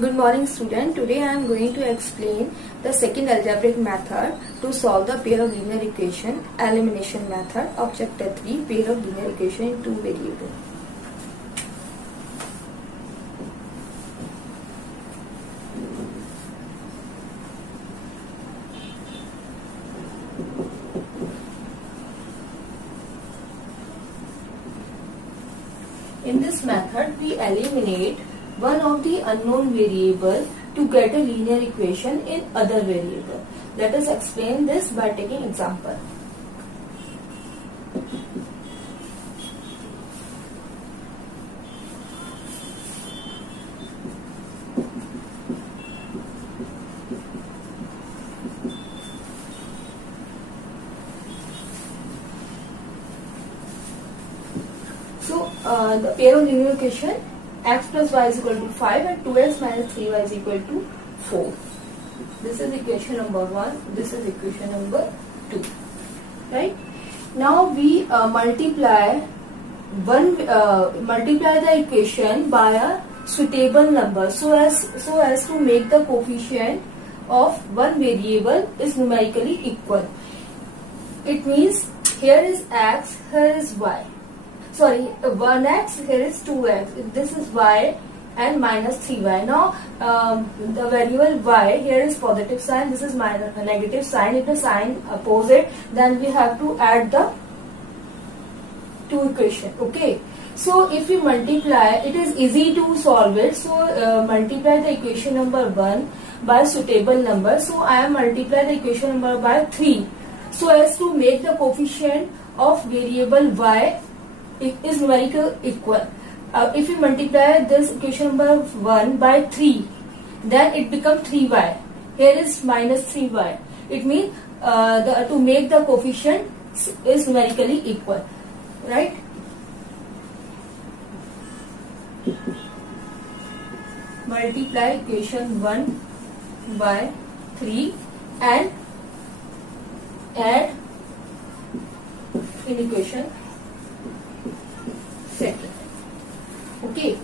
Good morning student. Today I am going to explain the second algebraic method to solve the pair of linear equation elimination method of chapter 3 pair of linear equation in two variables. In this method we eliminate one of the unknown variable to get a linear equation in other variable. Let us explain this by taking example. So the pair of linear equation x plus y is equal to 5 and 2x minus 3y is equal to 4. This is equation number 1. This is equation number 2. Right? Now we multiply the equation by a suitable number so as to make the coefficient of one variable is numerically equal. It means here is x, here is y. Sorry, 1x, here is 2x, this is y and minus 3y. Now the variable y, here is positive sign, this is minus negative sign. If the sign opposite, then we have to add the two equation. Okay, so if we multiply, it is easy to solve it. So multiply the equation number 1 by suitable number. So I am multiply the equation number by 3 so as to make the coefficient of variable y is numerically equal. If we multiply this equation number 1 by 3, then it becomes 3y. Here is minus 3y. It means to make the coefficient is numerically equal. Right? Multiply equation 1 by 3 and add in equation second. Okay.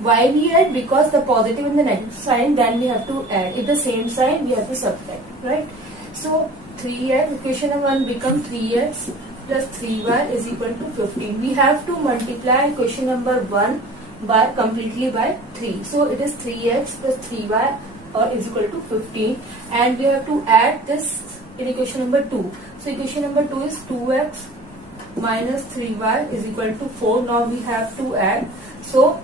Why we add? Because the positive and the negative sign, then we have to add. If the same sign, we have to subtract. Right? So 3x, equation number 1 becomes 3x plus 3y is equal to 15. We have to multiply equation number 1 by completely by 3. So it is 3x plus 3y is equal to 15, and we have to add this in equation number 2. So equation number 2 is 2x minus 3y is equal to 4. Now we have to add. So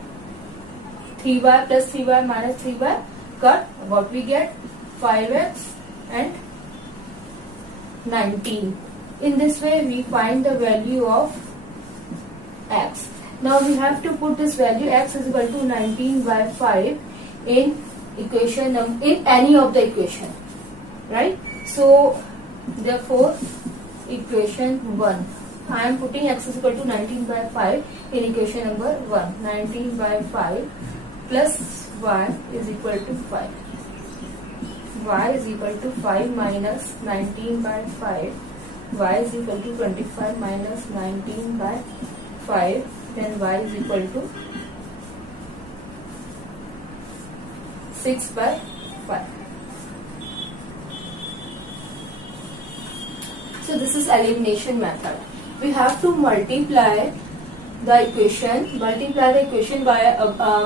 3y plus 3y minus 3y cut. What we get? 5x and 19. In this way we find the value of x. Now we have to put this value x is equal to 19 by 5 in equation in any of the equation. Right? So therefore equation 1. I am putting x is equal to 19 by 5 in equation number 1. 19 by 5 plus y is equal to 5. Y is equal to 5 minus 19 by 5. Y is equal to 25 minus 19 by 5. Then y is equal to 6 by 5. So this is elimination method. We have to multiply the equation by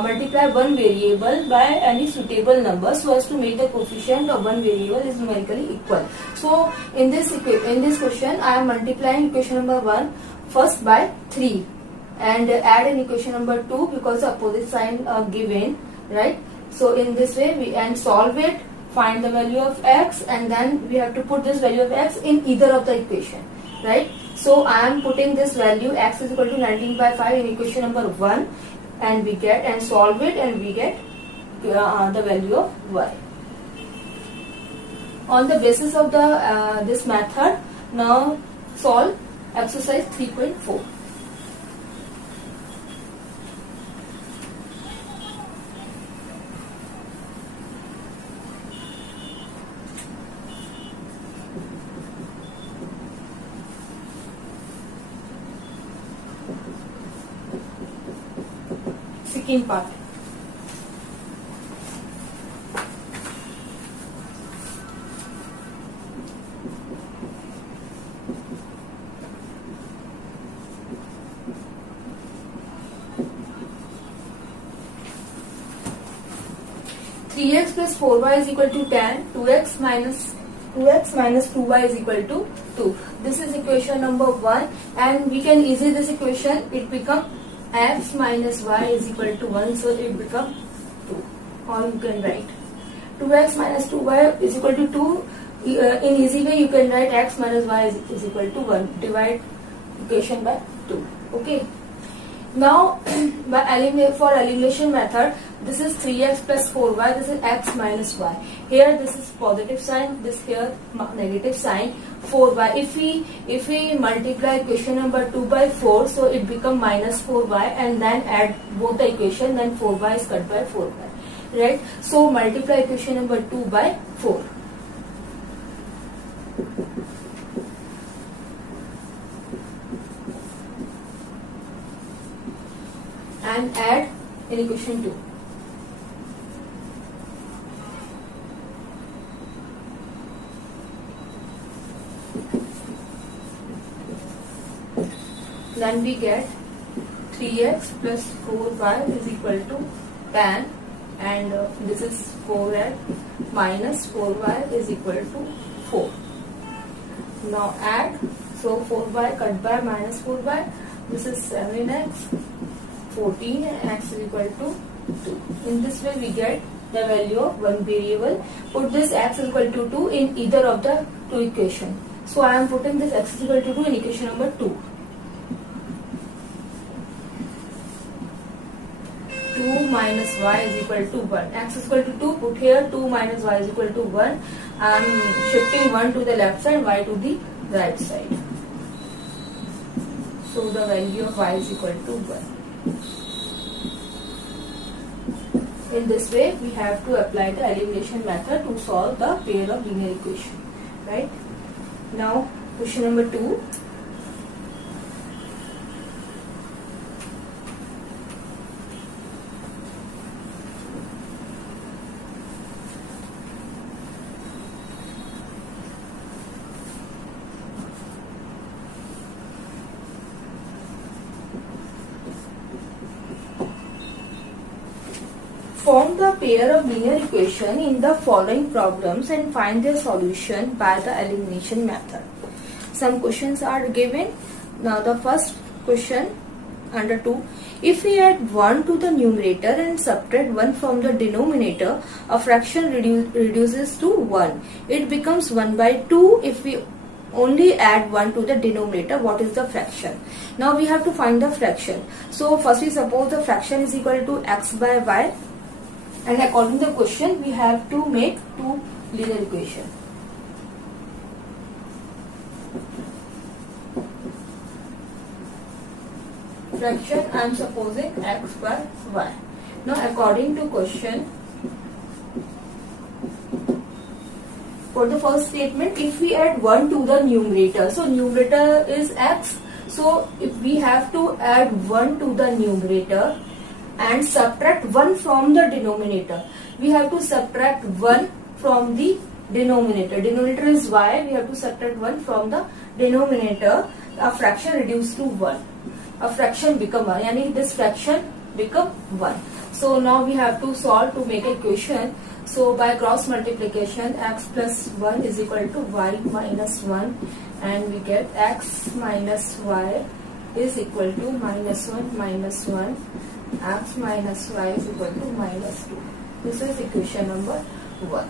multiply one variable by any suitable number so as to make the coefficient of one variable is numerically equal. So in this question I am multiplying equation number 1 first by 3 and add an equation number 2 because the opposite sign given, right? So in this way we solve it, find the value of x, and then we have to put this value of x in either of the equation. Right? So I am putting this value x is equal to 19 by 5 in equation number 1, and we get and solve it, and we get the value of y. On the basis of the this method, now solve exercise 3.4. second part. 3x plus 4y is equal to 10. 2x minus 2y is equal to 2. This is equation number 1, and we can easily this equation, it become x minus y is equal to 1, so it become 2. Or you can write 2x minus 2y is equal to 2. In easy way you can write x minus y is equal to 1. Divide equation by 2. Okay. Now for elimination method, this is 3x plus 4y, this is x minus y. Here this is positive sign, this here negative sign. 4y, if we multiply equation number 2 by 4, so it become minus 4y, and then add both the equation, then 4y is cut by 4y, right? So multiply equation number 2 by 4. And add in equation 2. Then we get 3x plus 4y is equal to 10, and this is 4x minus 4y is equal to 4. Now add, so 4y cut by minus 4y, this is 7x, 14, and x is equal to 2. In this way we get the value of one variable. Put this x is equal to 2 in either of the two equations. So I am putting this x is equal to 2 in equation number 2. 2 minus y is equal to 1. X is equal to 2, put here 2 minus y is equal to 1. I am shifting 1 to the left side, y to the right side. So the value of y is equal to 1. In this way, we have to apply the elimination method to solve the pair of linear equation. Right? Now, question number 2. Form the pair of linear equation in the following problems and find their solution by the elimination method. Some questions are given. Now the first question under 2. If we add 1 to the numerator and subtract 1 from the denominator, a fraction reduces to 1. It becomes 1 by 2 if we only add 1 to the denominator. What is the fraction? Now we have to find the fraction. So first we suppose the fraction is equal to x by y. And according to the question, we have to make two linear equations. Fraction, I am supposing x by y. Now, according to question, for the first statement, if we add 1 to the numerator, so numerator is x. So, if we have to add 1 to the numerator and subtract 1 from the denominator. We have to subtract 1 from the denominator. Denominator is y. We have to subtract 1 from the denominator. A fraction reduced to 1. A fraction become 1. Yani this fraction become 1. So now we have to solve to make equation. So by cross multiplication, x plus 1 is equal to y minus 1, and we get x minus y is equal to minus 1 minus 1. X minus y is equal to minus 2. This is equation number 1.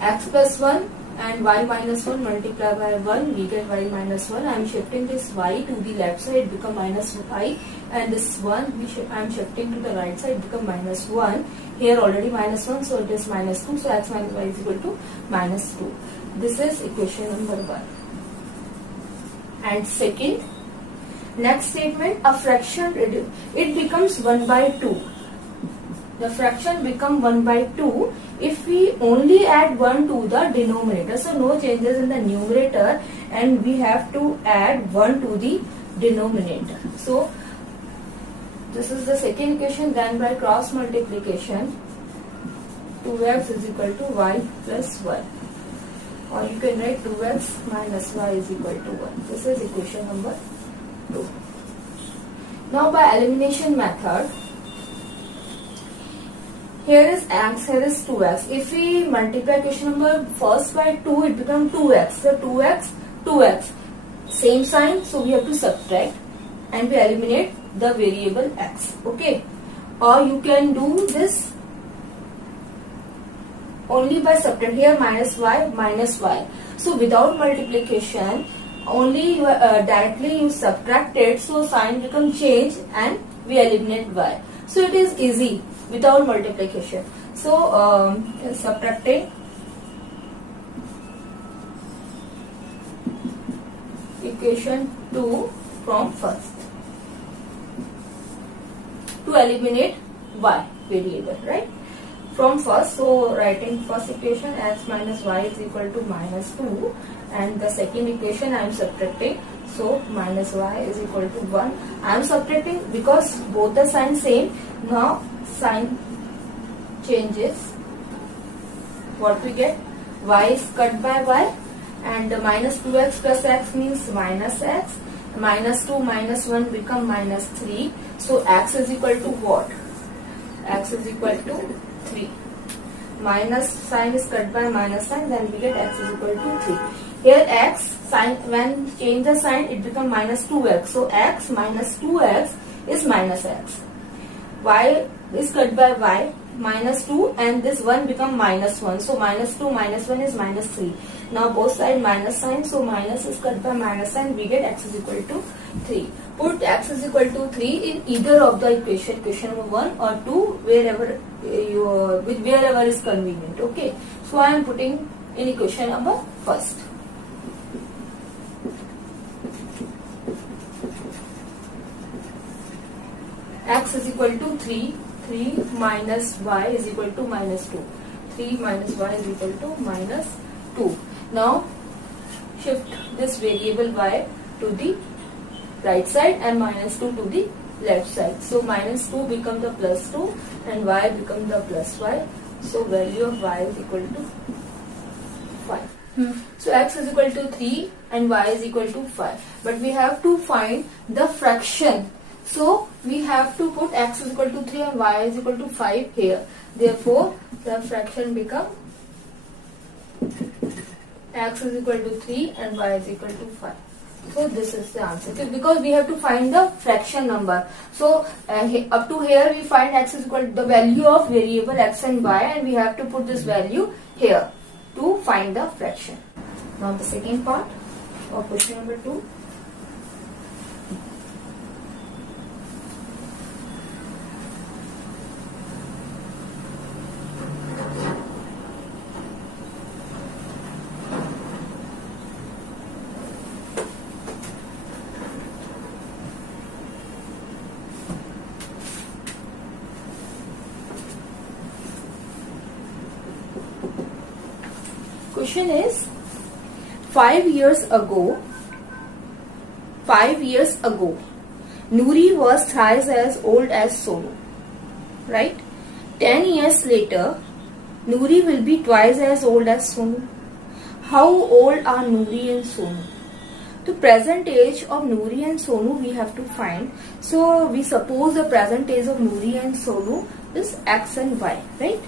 X plus 1 and y minus 1 multiply by 1, we get y minus 1. I am shifting this y to the left side, become minus y, and this 1 I am shifting to the right side, become minus 1. Here already minus 1, so it is minus 2. So x minus y is equal to minus 2. This is equation number 1. And second, next statement, a fraction it becomes 1 by 2. The fraction become 1 by 2 if we only add 1 to the denominator. So no changes in the numerator, and we have to add 1 to the denominator. So this is the second equation. Then by cross multiplication, 2x is equal to y plus 1. Or you can write 2x minus y is equal to 1. This is equation number 2. Now by elimination method, here is x, here is 2x. If we multiply question number first by 2, it becomes 2x. So 2x, 2x. Same sign, so we have to subtract and we eliminate the variable x. Okay. Or you can do this only by subtract. Here minus y, minus y. So without multiplication, only directly you subtract it, so sign become change and we eliminate y. So it is easy without multiplication. So subtracting equation 2 from first to eliminate y variable, right? From first, so writing first equation x minus y is equal to minus 2, and the second equation I am subtracting, so minus y is equal to 1. I am subtracting because both the sign same. Now sign changes. What we get? Y is cut by y, and minus 2x plus x means minus x. Minus 2 minus 1 become minus 3. So x is equal to what? X is equal to 3. Minus sign is cut by minus sign, then we get x is equal to 3. Here x sign, when change the sign, it becomes minus 2x. So x minus 2x is minus x. Y is cut by y, minus 2, and this 1 become minus 1. So minus 2 minus 1 is minus 3. Now both side minus sign, so minus is cut by minus sign, we get x is equal to 3. Put x is equal to 3 in either of the equation number 1 or 2, wherever wherever is convenient. Okay, so I am putting in equation number first. X is equal to 3. 3 minus y is equal to minus 2. 3 minus y is equal to minus 2. Now shift this variable y to the right side and minus 2 to the left side. So minus 2 becomes the plus 2 and y becomes the plus y. So value of y is equal to 5. So x is equal to 3 and y is equal to 5. But we have to find the fraction. So we have to put x is equal to 3 and y is equal to 5 here. Therefore the fraction becomes x is equal to 3 and y is equal to 5. So this is the answer, because we have to find the fraction number. So up to here we find x is equal to the value of variable x and y, and we have to put this value here to find the fraction. Now the second part of question number 2. Question is 5 years ago, Noori was thrice as old as Sonu, right? 10 years later, Noori will be twice as old as Sonu. How old are Noori and Sonu? The present age of Noori and Sonu we have to find. So we suppose the present age of Noori and Sonu is x and y, right?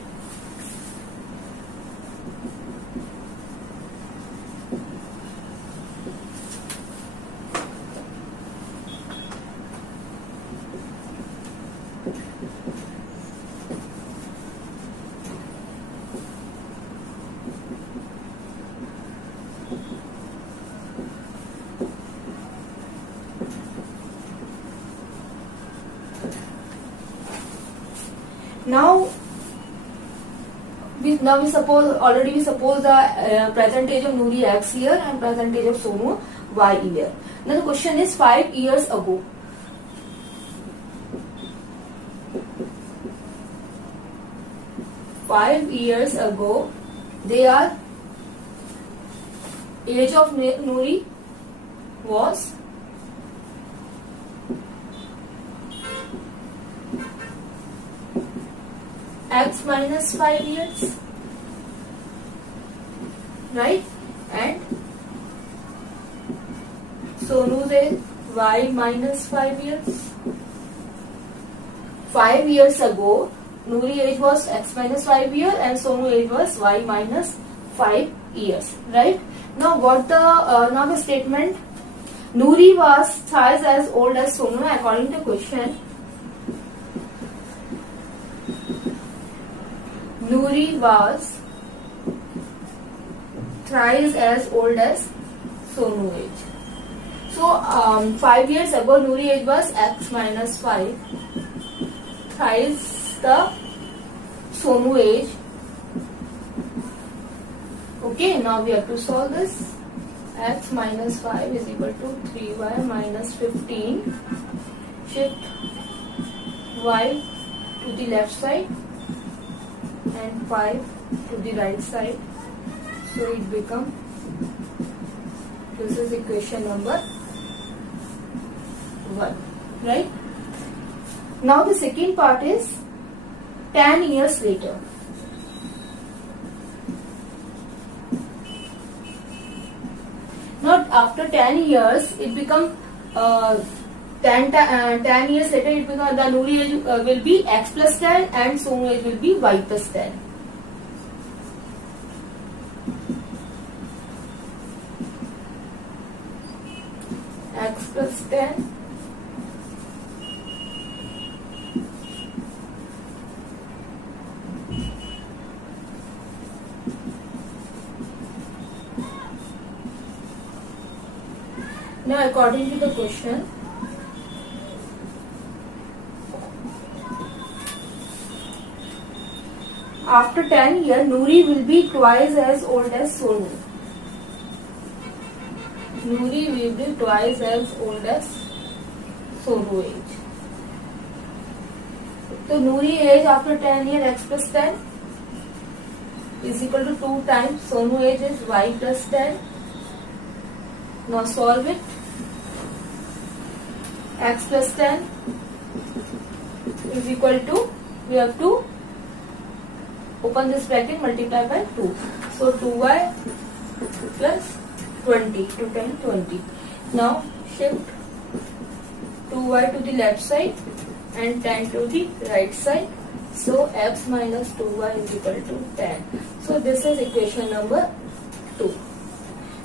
Now we suppose the present age of Noori x year and present age of Sonu y year. Now the question is 5 years ago. Their age of Noori was x minus 5 years, right? And Sonu's age y minus 5 years. 5 years ago, Noori age was x minus 5 years and Sonu age was y minus 5 years. Right? Now what the now the statement, Noori was thrice as old as Sonu. According to question, Noori was thrice as old as Sonu age. So 5 years ago Noori age was x minus 5, thrice the Sonu age. Okay, now we have to solve this. X minus 5 is equal to 3y minus 15. Shift y to the left side and 5 to the right side. So it becomes, this is equation number 1. Right? Now the second part is 10 years later. Not after 10 years, it becomes 10 years later, it becomes the Noori age will be x plus 10 and Sonu age will be y plus 10. X plus 10 Now according to the question, after 10 years, Noori will be twice as old as Sonu. Noori will be twice as old as Sonu age. So Noori age after 10 years x plus 10 is equal to 2 times Sonu age is y plus 10. Now solve it. X plus 10 is equal to, we have to open this bracket, multiply by 2. So 2y plus 20 to 10, 20. Now shift 2y to the left side and 10 to the right side. So x minus 2y is equal to 10. So this is equation number 2.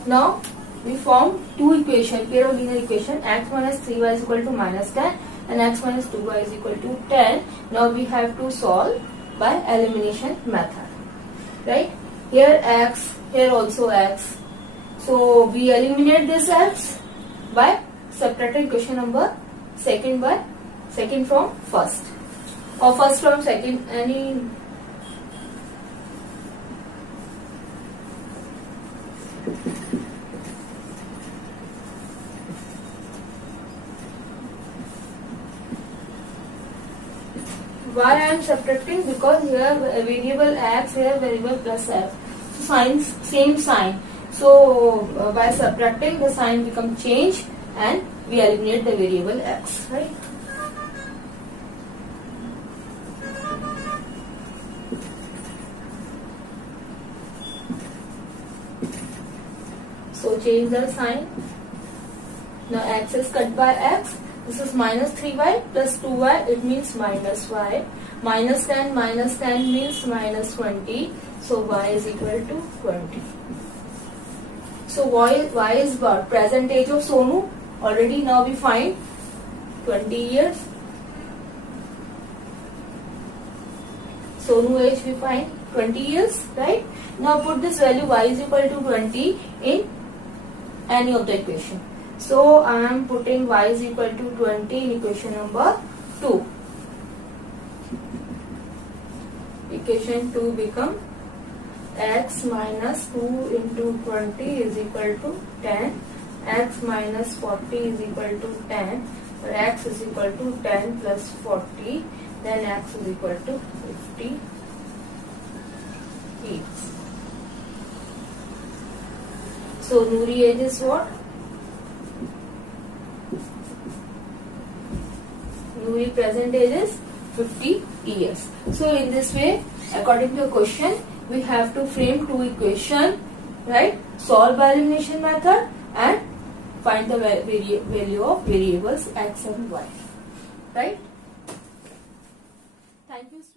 Now we form two equation, pair of linear equation, x minus 3y is equal to minus 10 and x minus 2y is equal to 10. Now we have to solve by elimination method. Right? Here x, here also x. So we eliminate this x by subtracting equation number second from first, or first from second, any. Why I am subtracting? Because here variable x, here variable plus f. So signs, same sign. So by subtracting, the sign becomes change and we eliminate the variable x. Right? So change the sign. Now x is cut by x. This is minus 3y plus 2y, it means minus y. Minus 10 means minus 20. So y is equal to 20. So y is what? Present age of Sonu. Already now we find 20 years. Sonu age we find 20 years, right? Now put this value y is equal to 20 in any of the equation. So I am putting y is equal to 20 in equation number 2. Equation 2 become x minus 2 into 20 is equal to 10. X minus 40 is equal to 10. Or x is equal to 10 plus 40. Then x is equal to 50 years. So Noori age is what? Noori present age is 50 years. So in this way, according to the question, we have to frame two equations, right? Solve by elimination method and find the value of variables x and y, right? Thank you.